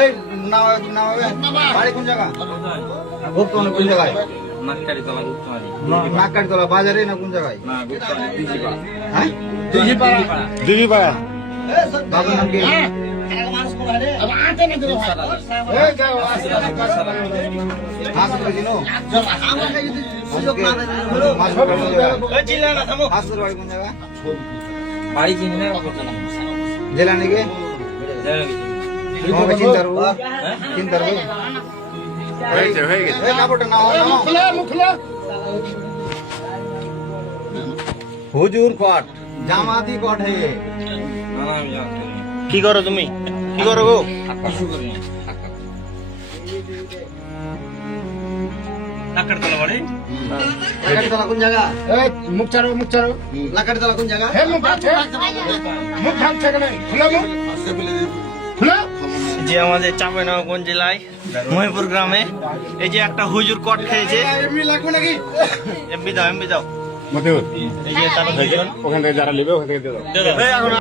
এই বাড়ি কোন জায়গা? গুপ্তমারি কোন জায়গায়? নাককাটিতলা বাজারে না কোন জায়গায়? হ্যাঁ দিঘিপাড়া। বাবুর নাম কি? হাসপাতাল চিনো? হাসপাতাল বাড়ি কোন জায়গা? জেলা নাকি? তোমাকে চিন্তা করবো চিন্তা করবো হয়ে গেছে। কাপড়টা নাও হুজুর কট জামাতি কট হে কি করো তুমি? কি করো গো? লাকাটিতলা কোন জায়গা? মুখ চারো মুখ চারো। লাকাটিতলা কোন জায়গা? মুখ ঢাকছে কেন? খুলে মুখ খুলে। যে আমাদের চাঁপাইনবাবগঞ্জ জেলায় মহিপুর গ্রামে এই যে একটা হুজুর কট খেয়েছে। এমনি লাগবে নাকি? এমবি দাও, এমবি দাও। মতিউর এই যে তারা দুজন ওখান থেকে যারা নেবে ওখান থেকে দিয়ে দাও। এই এখন